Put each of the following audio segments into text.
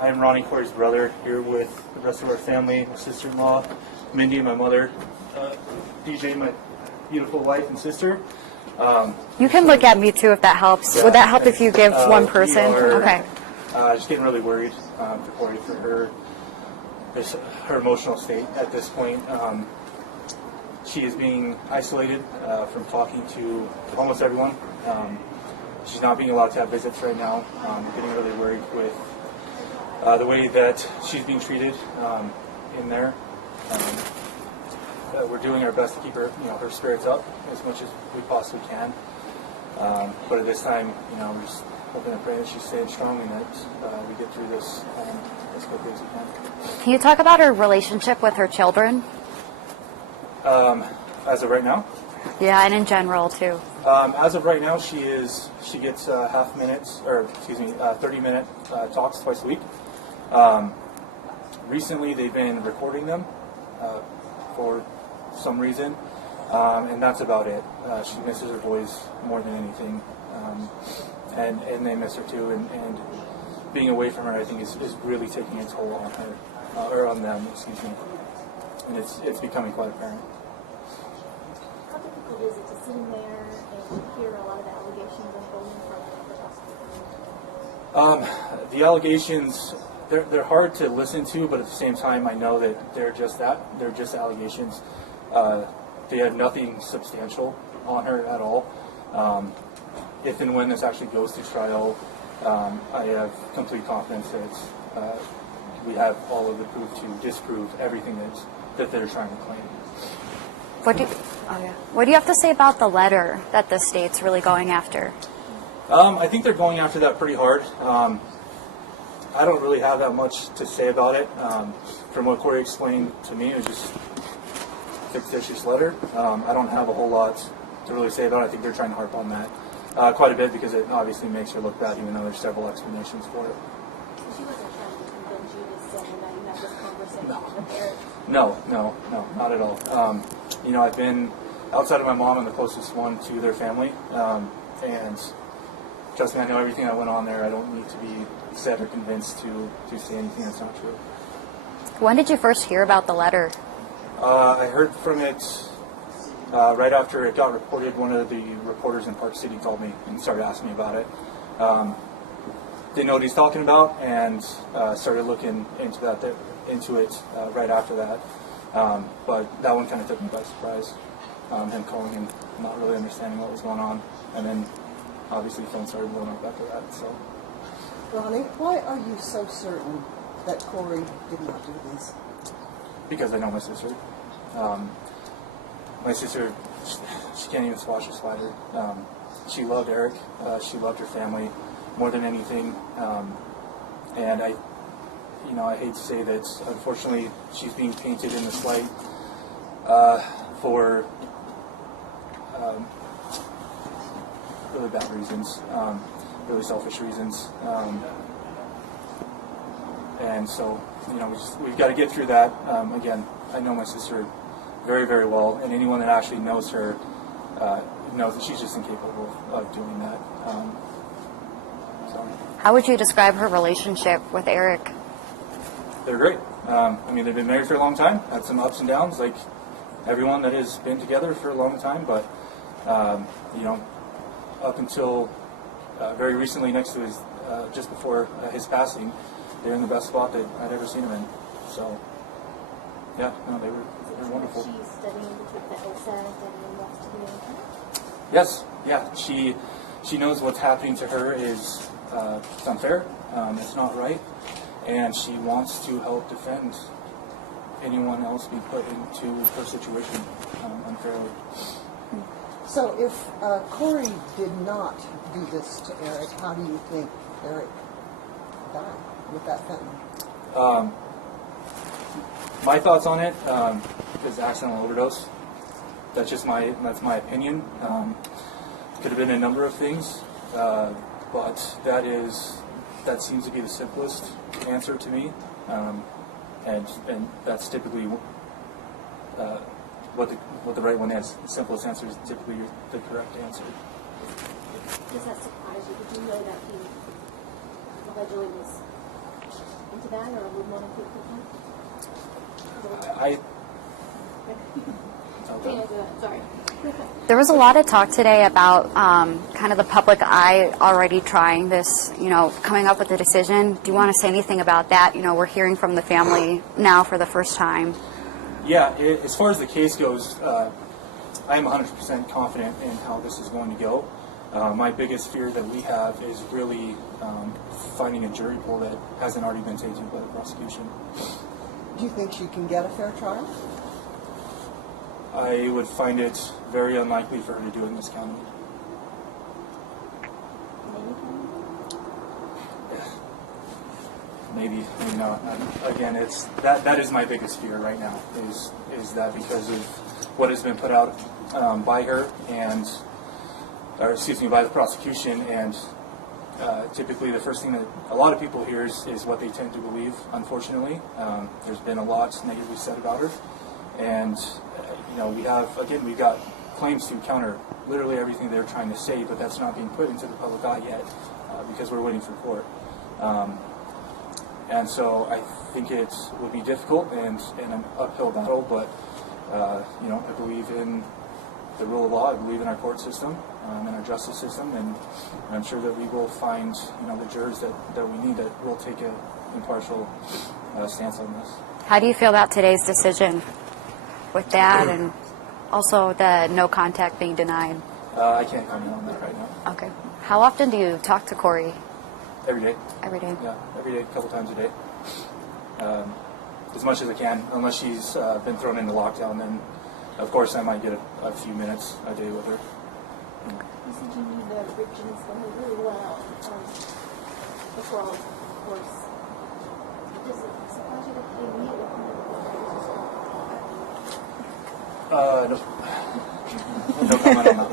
I am Ronnie, Kouri's brother, here with the rest of our family, my sister-in-law, Mindy, my mother, DJ, my beautiful wife and sister. You can look at me too if that helps. Yeah, Would that help if you give one person? We are, Okay. just getting really worried for Kouri, for her emotional state at this point. She is being isolated from talking to almost everyone. She's not being allowed to have visits right now. Getting really worried with the way that she's being treated in there. We're doing our best to keep her, her spirits up as much as we possibly can. But at this time, we're just hoping and praying that she's staying strong and that we get through this as quickly as we can. Can you talk about her relationship with her children? As of right now? Yeah, and in general too. As of right now, she gets 30-minute talks twice a week. Recently, they've been recording them for some reason, and that's about it. She misses her boys more than anything, and they miss her too. And being away from her, I think, is really taking a toll on her, or on them, excuse me. And it's becoming quite apparent. How difficult is it to sit in there and hear a lot of the allegations unfolding from the The allegations, they're hard to listen to, but at the same time, I know that they're just that. They're just allegations. They have nothing substantial on her at all. If and when this actually goes to trial, I have complete confidence that we have all of the proof to disprove everything that they're trying to claim. What do you have to say about the letter that the state's really going after? I think they're going after that pretty hard. I don't really have that much to say about it. From what Kouri explained to me, it was just a fictitious letter. I don't have a whole lot to really say about it. I think they're trying to harp on that quite a bit because it obviously makes her look bad, even though there's several explanations for it. She wasn't trying to convince you to say that you have this conversation with Eric. No, not at all. I've been outside of my mom and the closest one to their family, and trust me, I know everything that went on there. I don't need to be said or convinced to say anything that's not true. When did you first hear about the letter? I heard from it right after it got reported. One of the reporters in Park City called me and started asking me about it. Didn't know what he's talking about, and started looking into it right after that. But that one kind of took me by surprise. Him calling and not really understanding what was going on, and then obviously the phone started blowing up after that. So, Ronnie, why are you so certain that Kouri did not do this? because I know my sister. My sister, she can't even squash a spider. She loved Eric. She loved her family more than anything. And I hate to say that, unfortunately, she's being painted in this light for really bad reasons, really selfish reasons. And so, we've got to get through that. Again, I know my sister very, very well, and anyone that actually knows her knows that she's just incapable of doing that. How would you describe her relationship with Eric? They're great. They've been married for a long time, had some ups and downs, like everyone that has been together for a long time, but, up until very recently, next to his, just before his passing, they're in the best spot that I'd ever seen him in. So, yeah, no, they were wonderful. She's studying the OSA and wants to be an attorney? Yes, yeah, she knows what's happening to her is it's unfair, it's not right, and she wants to help defend anyone else being put into her situation unfairly. So if Kouri did not do this to Eric, how do you think Eric died with that fentanyl? My thoughts on it is accidental overdose. That's my opinion. Could have been a number of things, but that seems to be the simplest answer to me, and that's typically what the right one is. The simplest answer is typically the correct answer. Does that surprise you? Did you know that he allegedly was to that, or would want to keep it? Sorry. There was a lot of talk today about kind of the public eye already trying this, coming up with a decision. Do you want to say anything about that? We're hearing from the family now for the first time. Yeah, as far as the case goes, I am 100% confident in how this is going to go. My biggest fear that we have is really finding a jury pool that hasn't already been taken by the prosecution. Do you think she can get a fair trial? I would find it very unlikely for her to do it in this county. Maybe not. Again, it's that is my biggest fear right now. Is that because of what has been put out by her by the prosecution, and typically the first thing that a lot of people hear is what they tend to believe. Unfortunately, there's been a lot negatively said about her, and we've got claims to counter literally everything they're trying to say, but that's not being put into the public eye yet because we're waiting for court. And so I think it would be difficult and an uphill battle, but I believe in the rule of law. I believe in our court system and our justice system, and I'm sure that we will find the jurors that we need that will take an impartial stance on this. How do you feel about today's decision with that and also the no contact being denied? I can't comment on that right now. Okay. How often do you talk to Kouri? Every day. Every day? Yeah, every day, a couple times a day. As much as I can, unless she's been thrown into lockdown, then of course I might get a few minutes a day with her. You said you knew the Richins family really well before all this, of course. Does it surprise you that they meet with No. No comment on that.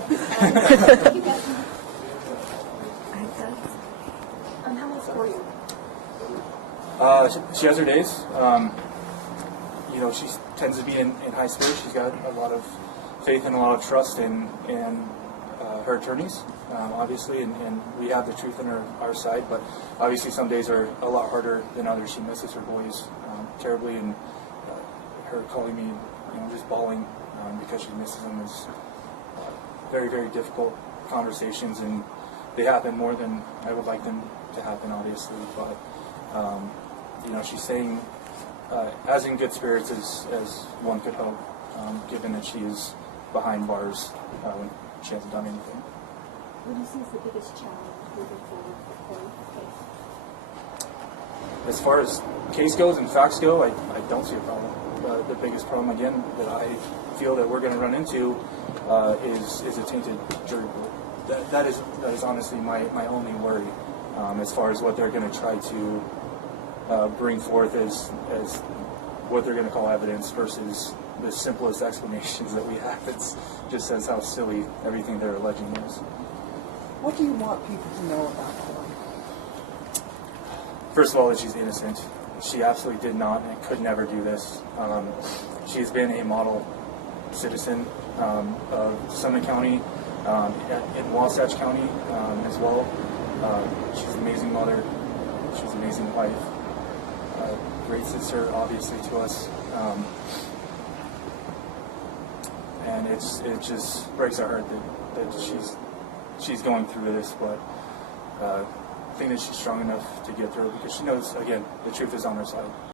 How old were you? She has her days. She tends to be in high spirits. She's got a lot of faith and a lot of trust in her attorneys, obviously, and we have the truth on our side. But obviously, some days are a lot harder than others. She misses her boys terribly, and her calling me, just bawling because she misses them is very, very difficult conversations, and they happen more than I would like them to happen, obviously. But she's saying as in good spirits as one could hope, given that she is behind bars when she hasn't done anything. What do you see as the biggest challenge moving forward for Kouri? As far as case goes and facts go, I don't see a problem. The biggest problem, again, that I feel that we're going to run into is a tainted jury pool. That is honestly my only worry as far as what they're going to try to bring forth as what they're going to call evidence versus the simplest explanations that we have. It just says how silly everything they're alleging is. What do you want people to know about Kouri? First of all, that she's innocent. She absolutely did not and could never do this. She's been a model citizen of Summit County, in Wasatch County as well. She's an amazing mother. She's an amazing wife. Great sister, obviously, to us. And it just breaks our heart that she's going through this, but I think that she's strong enough to get through it because she knows, again, the truth is on her side.